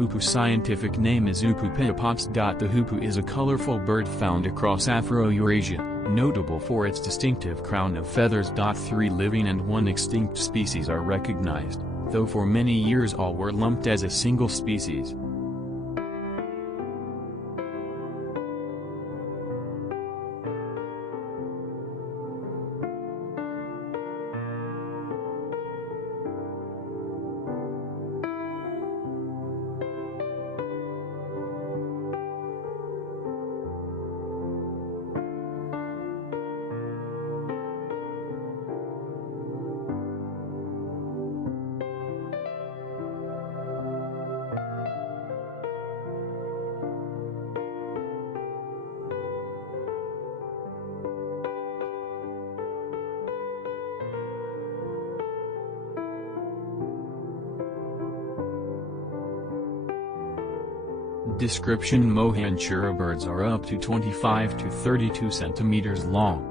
Hoopoe scientific name is Hoopoe. The hoopoe is a colorful bird found across Afro-Eurasia, notable for its distinctive crown of feathers. 3 living and 1 extinct species are recognized, though for many years all were lumped as a single species. Description: Mohanchura birds are up to 25 to 32 centimeters long.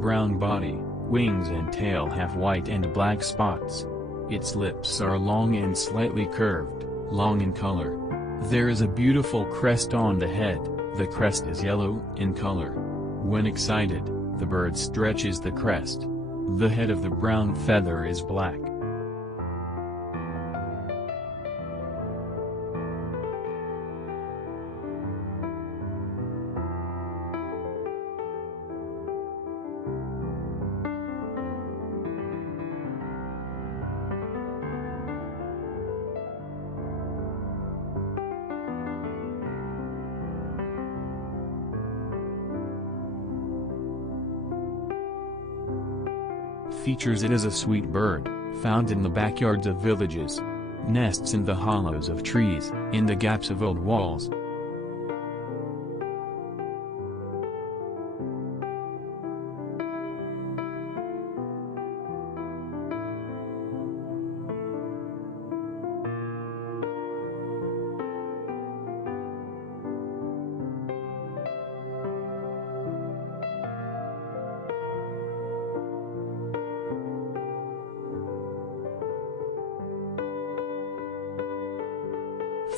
Brown body, wings and tail have white and black spots. Its lips are long and slightly curved, long in color. There is a beautiful crest on the head. The crest is yellow in color. When excited, the bird stretches the crest. The head of the brown feather is black. Features: it is a sweet bird, found in the backyards of villages. Nests in the hollows of trees, in the gaps of old walls.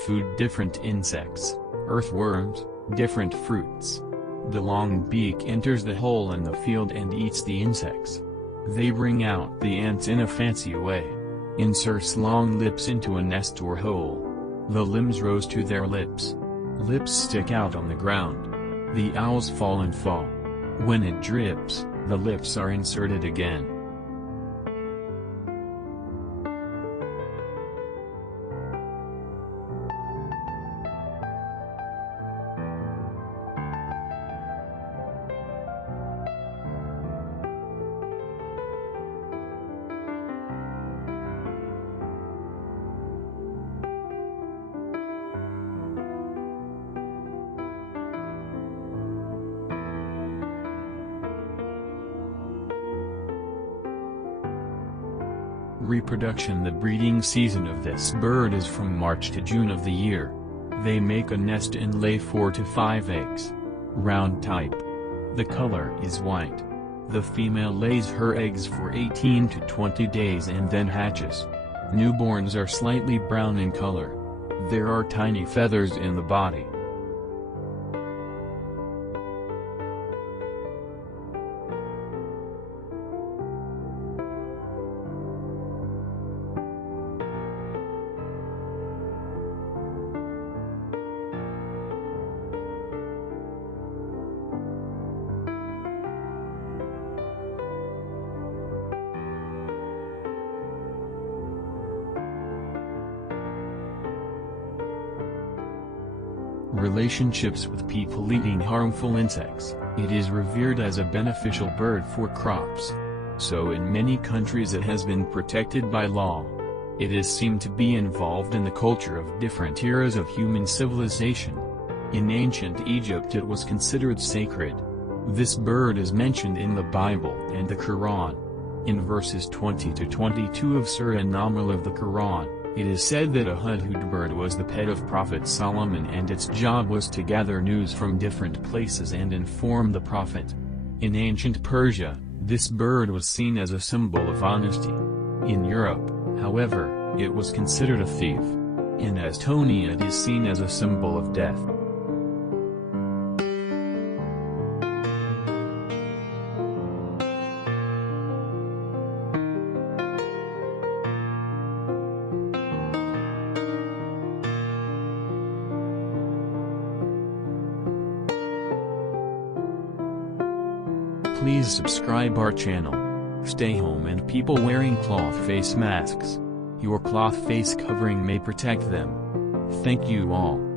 Food: different insects, earthworms, different fruits. The long beak enters the hole in the field and eats the insects. They bring out the ants in a fancy way. Inserts long lips into a nest or hole. The limbs rose to their lips. Lips stick out on the ground. The owls fall and fall. When it drips, the lips are inserted again. Reproduction: the breeding season of this bird is from March to June of the year. They make a nest and lay 4 to 5 eggs. Round type. The color is white. The female lays her eggs for 18 to 20 days and then hatches. Newborns are slightly brown in color. There are tiny feathers in the body. Relationships with people eating harmful insects: it is revered as a beneficial bird for crops. So in many countries it has been protected by law. It is seen to be involved in the culture of different eras of human civilization. In ancient Egypt it was considered sacred. This bird is mentioned in the Bible and the Quran. In verses 20 to 22 of Surah Al-Naml of the Quran, it is said that a Hud Hud bird was the pet of Prophet Sulaiman and its job was to gather news from different places and inform the Prophet. In ancient Persia, this bird was seen as a symbol of honesty. In Europe, however, it was considered a thief. In Estonia it is seen as a symbol of death. Please subscribe our channel. Stay home and people wearing cloth face masks. Your cloth face covering may protect them. Thank you all.